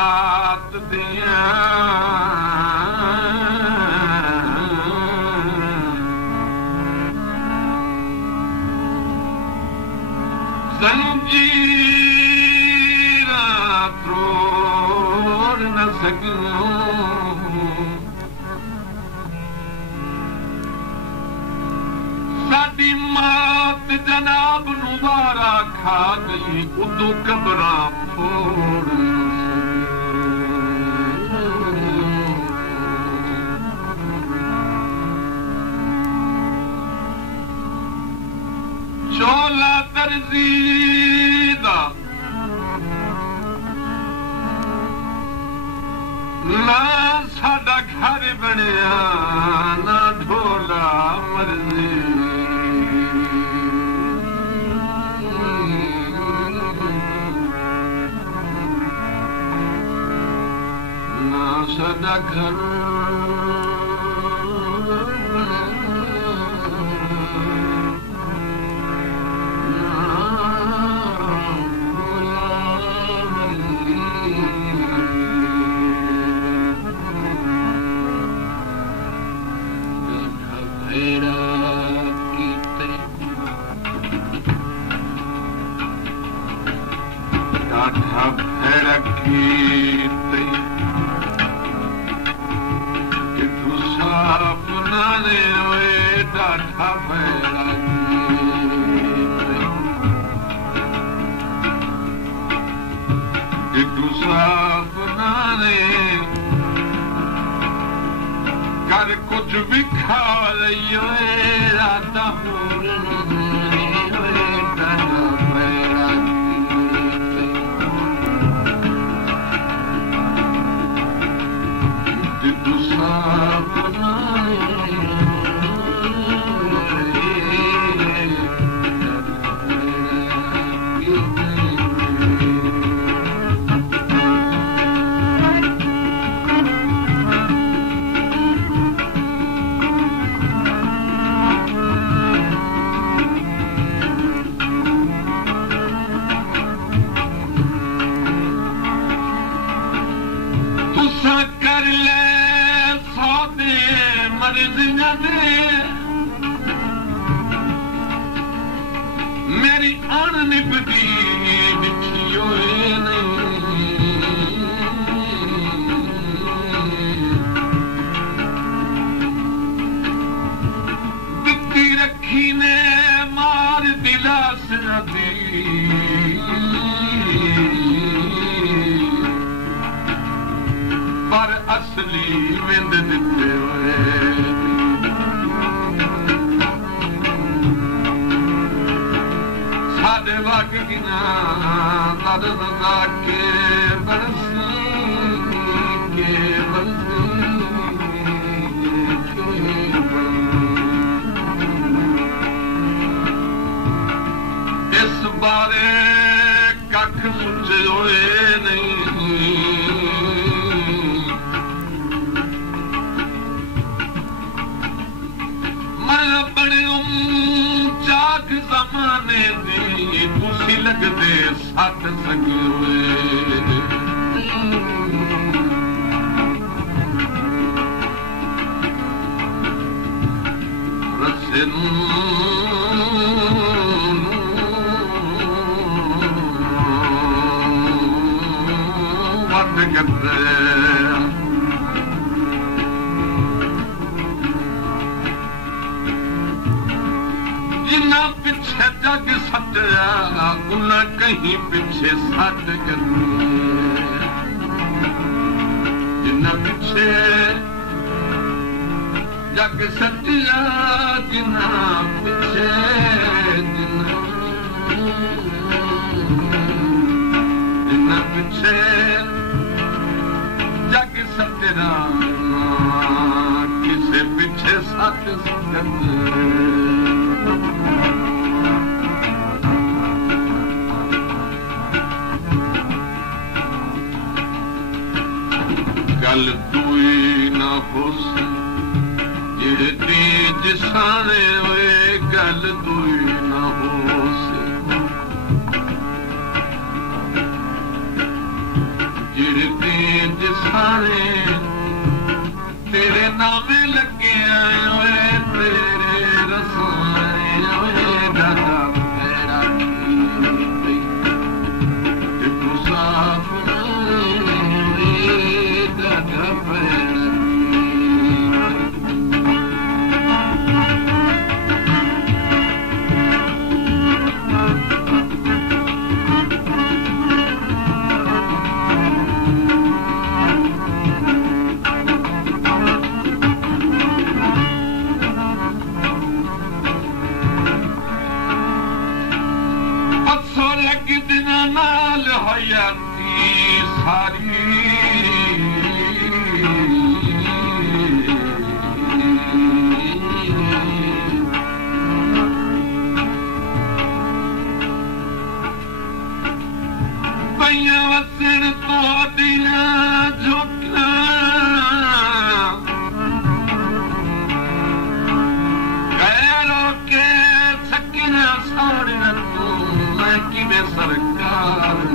रात दिया जंजीरा तोड़ न सकूं साडी मात जनाब नुबारा खा गई उदू कबरा फोड़ चोला तरजीदा ना साडा घर बनया ना ढोला मर्जी ना साडा घर कर कुछ भी खा रही हो राता मेरी अण निभदी दिखियो दिखी रखी ने मार दिलास दी पर असली विंद दिते हुए वग गिना दर बना के बरसी के बरसी इस बारे कख मुझे होए नहीं मैं बड़े चाक जमाने दी तुसी लगदे सत सके हुए रसे वट गए जिन्ना पिछे जग सटिया उन्हें कहीं पिछे सट गए जिन्ना पिछे जग सटिया जिन्ना पिछे जिन्ना पिछे जग सटिया किसे पिछे सट गए गल दुई न होस जिहदी जिसाने होए गल दुई न होस जिहदी खाने तेरे नामे लगे ओए तेरे रसूले ओए दादा मेरा मुसाफिर दादा मेरा हयाती सारी पईयां वसण तोड़ियां झोंका गैरों के सकिना साड़ियां तू मैं किवें सरकार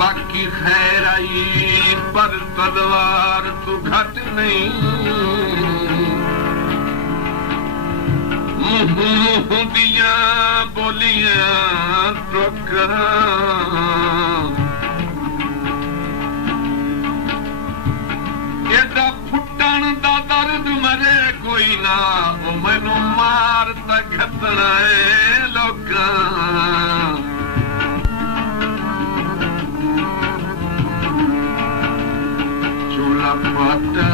बाकी खैर आई पर तलवार तू घट नहीं मुँह मुँह दिया बोलियां टोक एदा फुटन दा दर्द मरे कोई ना ओ मैनू मार ता घटना है लोकां पता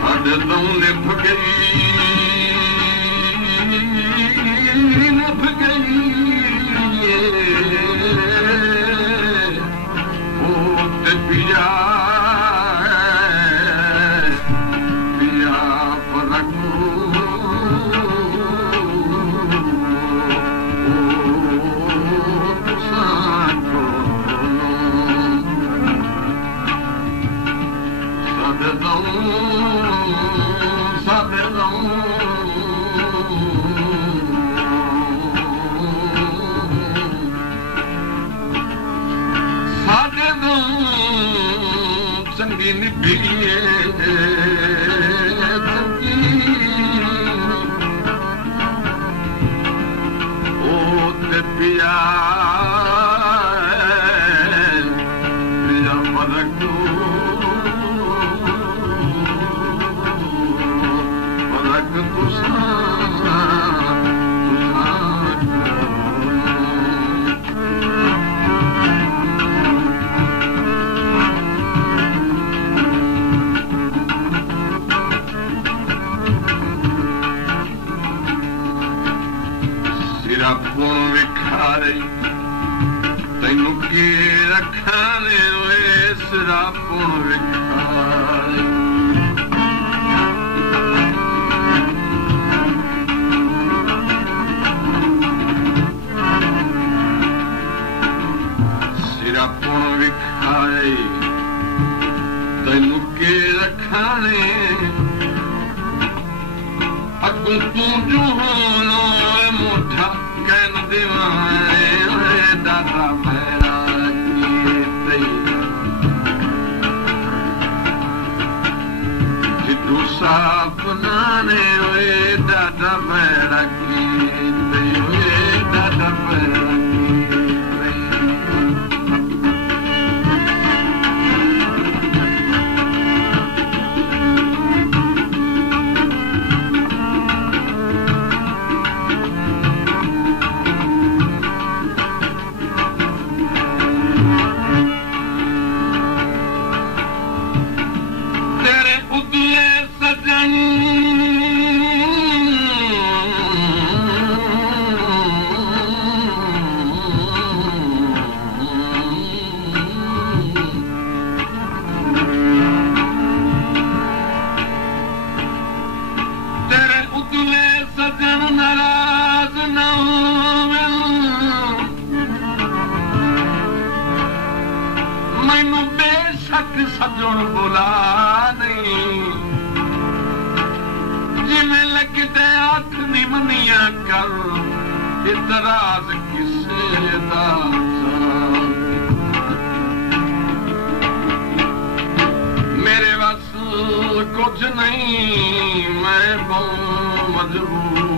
साढ़े दौं निभ गई पिया पिया पलकू चंगी निभिए ओ ते पिया पिया पलकू पलक तुसा पुण विखारे तैनू के रखाने वे सिरा पुण विखारे सिरा पुण विखारे तैनू के रखाने अगू तू जो होना मोटा कहन दीवाने दादा मेरा जिदू साफ नाने वे दादा मेरा दादा मेरा सजण बुला नहीं जिमें लगदे आख निमनिया कर इतराज किसे दा मेरे बस कुछ नहीं मैं बहुत मजबूर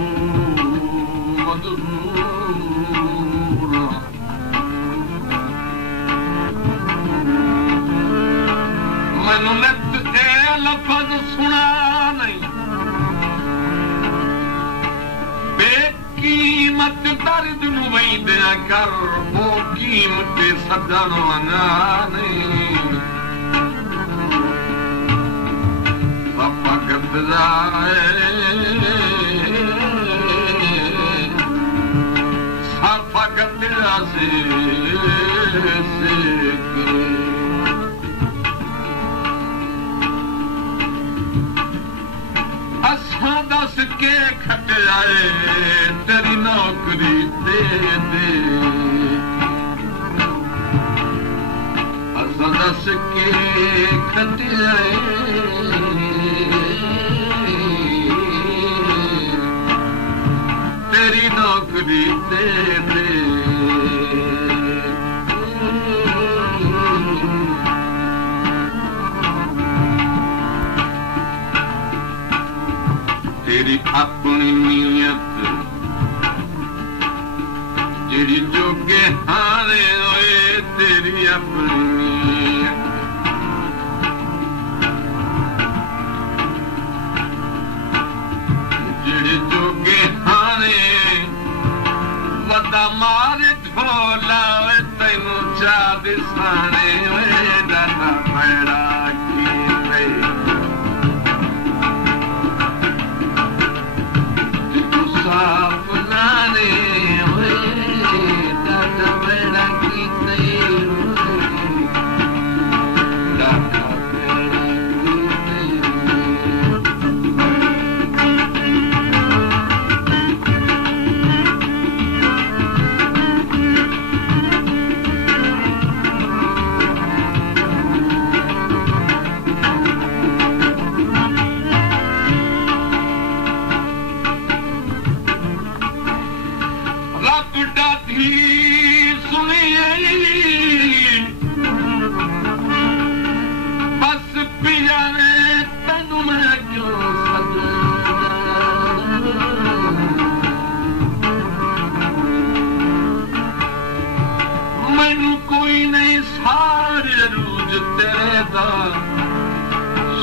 मैनू नित ए लफज सुना नहीं बेकीमत दर्द नू वैंदिया कर वो कीमत सजण वञा नहीं फकत जाए फकत से असां दस के खटियाए तेरी नौकरी दे दे असां दस के खटियाए तेरी नौकरी दे दे तेरी अपनी नीयत जेड़ी जोगे हारे होए तेरी अपनी नीयत जेड़ी जोगे हारे वदा मारे ढोला तैनू चा दिसाने डा मेरा की अपनाने दादा बेड़ा की दादा बेड़ा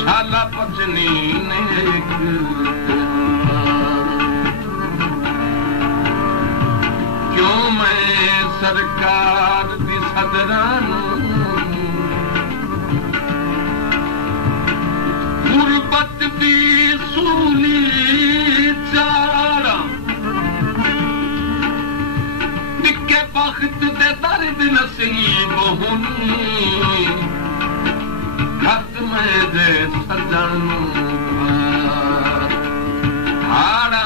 शाला पत्नी ने क्यों मैं सरकार दी सदरान गुरबत दी सूली चारा टिके बख्त दे दर्द नसीब हुनी खत में दे सजन हाड़ा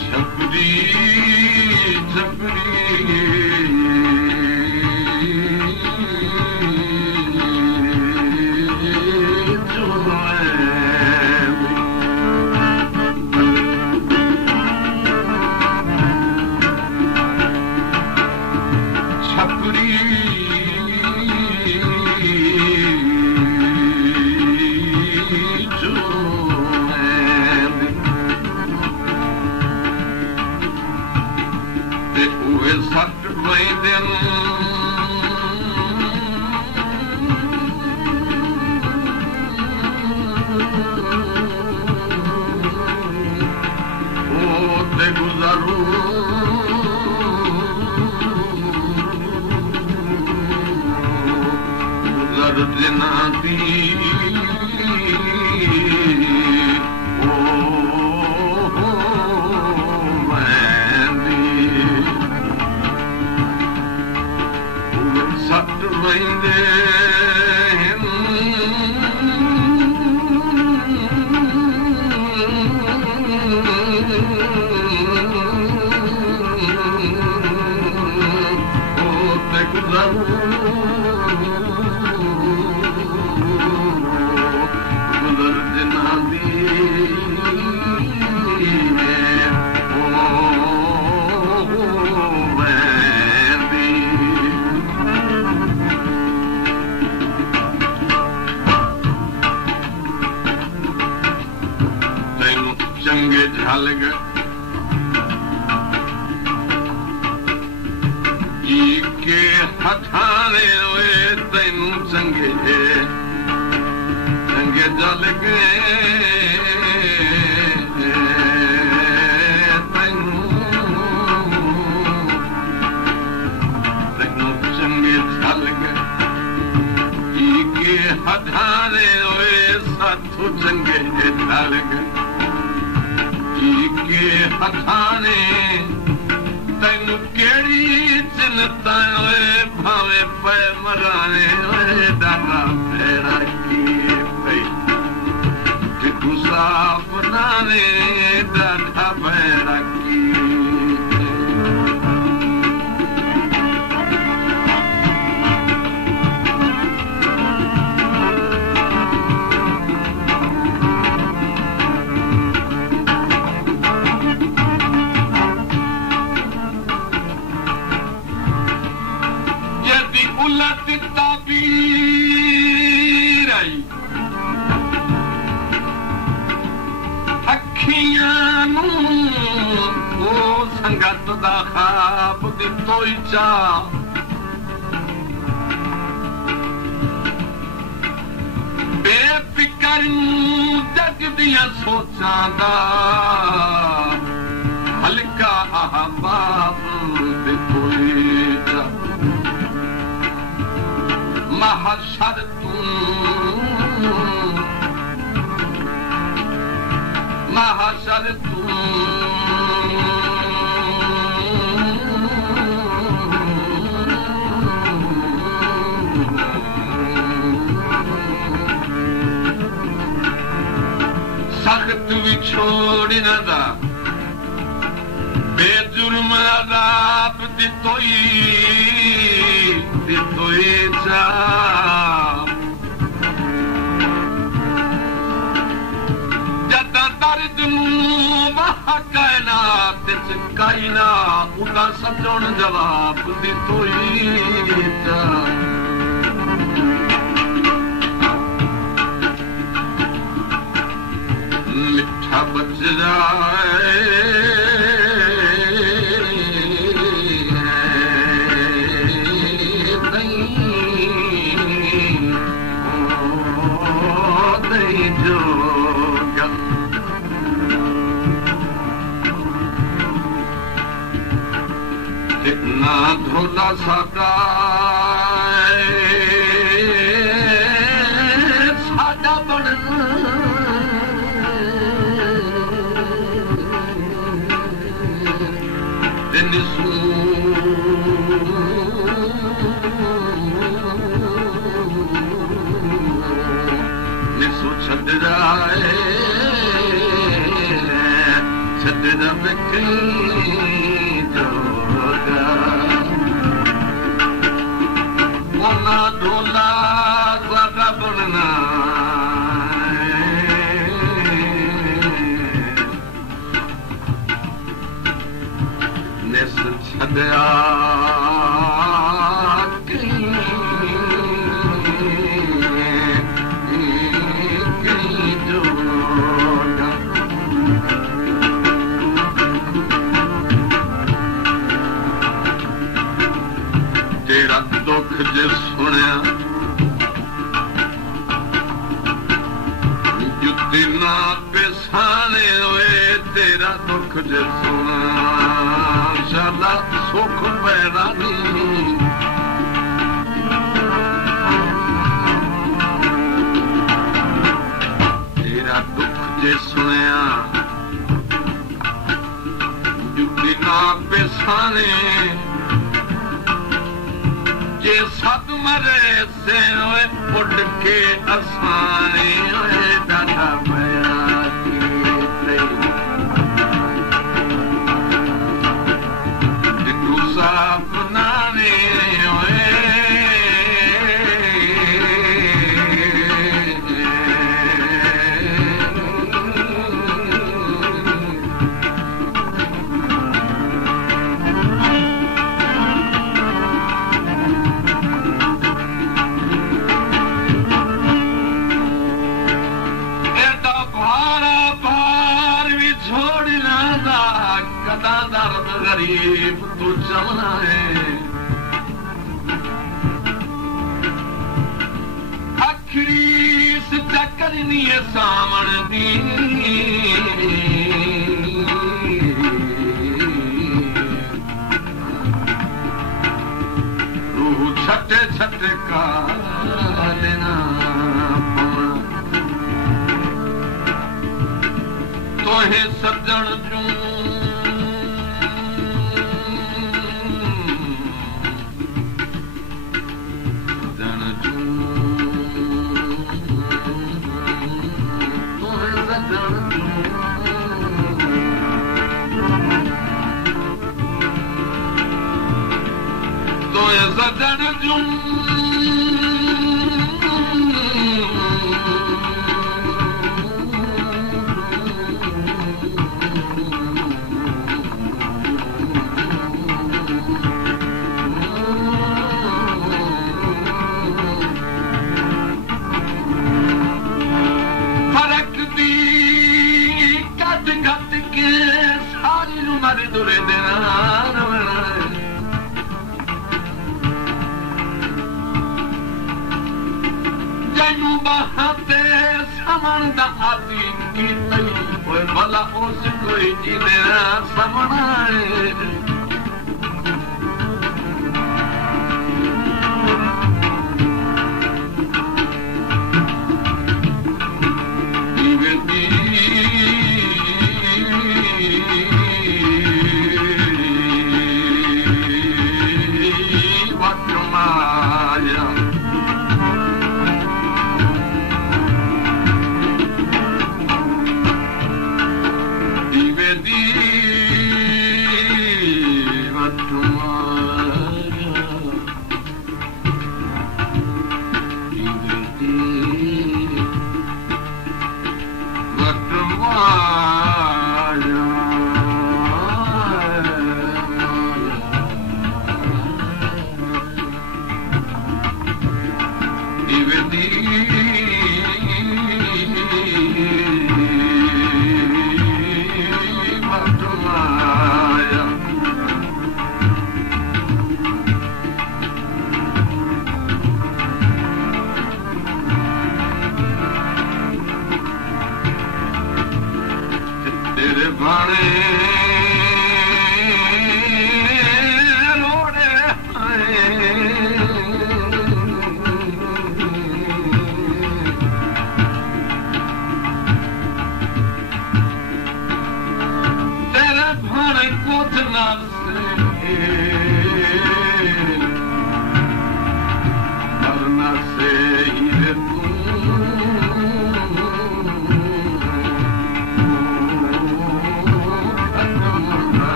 छपरी छपरी सट वैदन ओते गुजरू गुजर जना दी सट वैंदे चंगे झल गए जी के हथाने होए तैनू चंगे चंगे झल गए तैनू चंगे झल गए जी के हथाने होए साथू चंगे झल गए जी के हथाने तैनू केड़ी चिंता होए भावे पे मराने होए दादा फेरा की पई जिकू साफ नाने दादा फेरा की उलट ताबीर आई अखियां नू वो संगत दा ख्वाब दितो ही चा बेफिकर जग दियां सोचां दा हल्का अहबाब दितो ही चा महशर तू महशर तू सख्त भी छोड़ न दा बेजुर्म अज़ाब दितोई जा जदा दर्द कायनात कायना उदा समझण जवाब दितोई जा मिठा बजरा कितना धोला सादा सादा बन निसू निसू छॾाए छॾण विकरी ढोला सादा बनना निस छॾिया तेरा दुख जे सुनिया जुत्ती ना पेसाने होए तेरा दुख जे सुना शाला सुख पैदा नहीं तेरा दुख जे सुनिया जुत्ती ना पेसाने जे सद मरे से उठ के असाने दादा मेरा तू साफ नाने छोड़ना दा कदा दर्द गरीब तू चवना है अखड़ी सिद्धा करनी है सामण दी रूह छटे छटे का लेना तोहे सजण जूं सजण जूं तोहे सजण जूं तोहे सजण जूं दुरे जैनू बहाते समण दा आती की तई भला उस कोई जिने समणा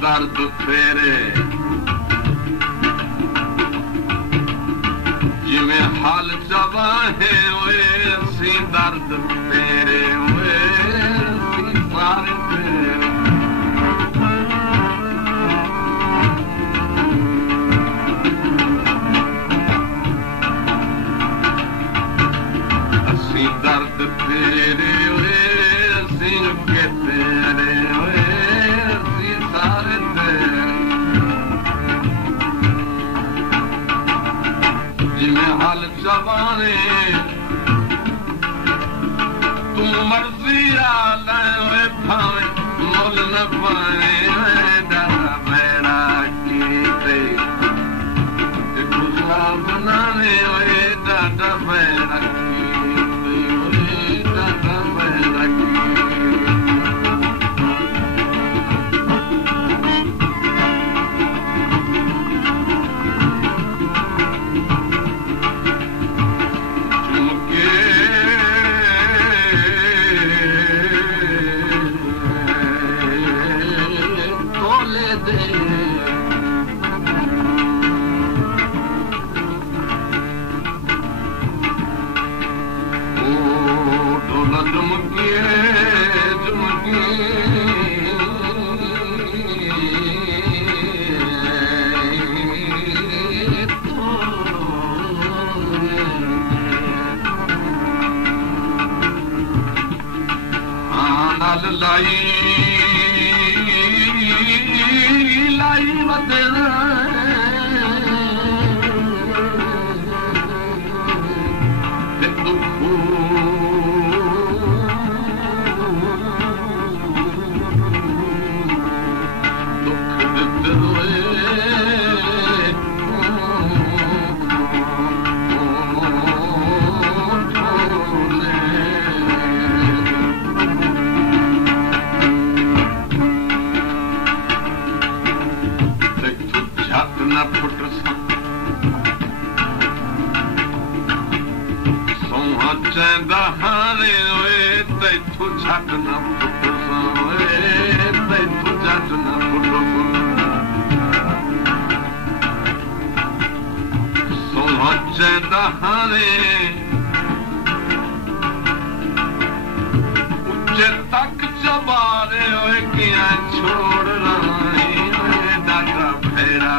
दर्द तेरे जिमें हाल जवा है वे सी दर्द तेरे वे सी सारे तेरे असी दर्द तेरे वे सी के तेरे वे जिमें हाल जवाने तू मर्जी आले भावे मुल न पाए डरा मेरा कीते गुस्सा बनाने वे डाटा मेरा कीते डाटा मेरा ਲਾਈ ਬਦਲਾ ਤੇ ਦੁੱਖ ਦਿੱਤੇ ਹੋਏ ਨਾ ਪੁੱਟ ਸੋਹਾ ਚੰਦਾ ਹਾਰੇ ਓਏ ਤੈਥੋਂ ਛੱਡ ਨਾ ਪੁੱਟ ਓਏ ਤੈਥੋਂ ਛੱਡ ਨਾ ਪੁੱਟ ਸੋਹਾ ਚੰਦਾ ਹਾਰੇ ਉੱਚੇ ਤੱਕ ਚਬਾਰੇ ਓਏ ਕਿਆਂ ਛੋੜਨਾ ਓਏ ਦਾਦਾ ਫੇਰਾ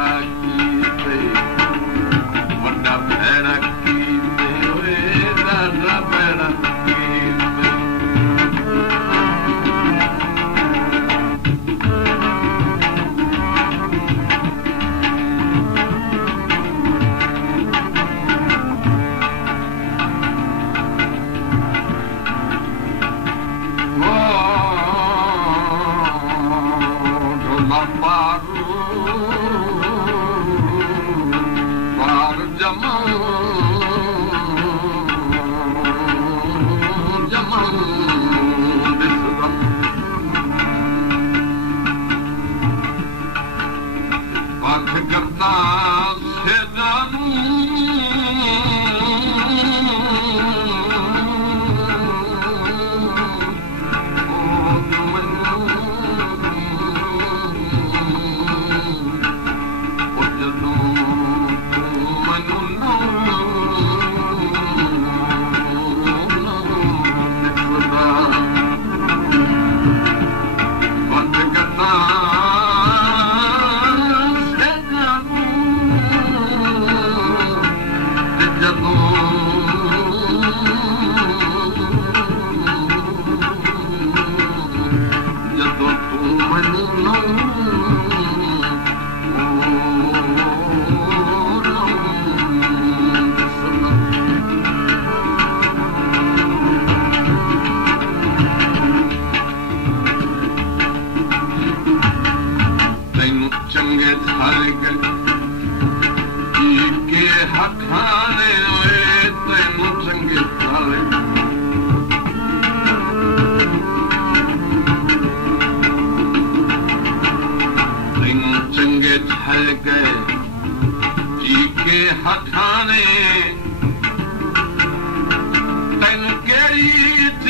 ਤੈਨੂੰ ਕਿਹੜੀ ਜਿੱਤ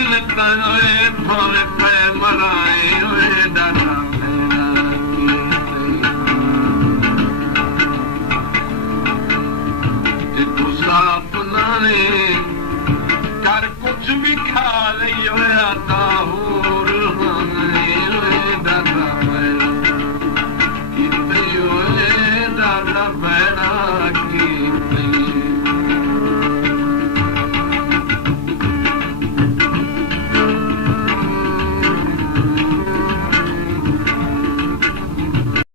ਭਾਵੇਂ ਪੈ ਮਰਾਏ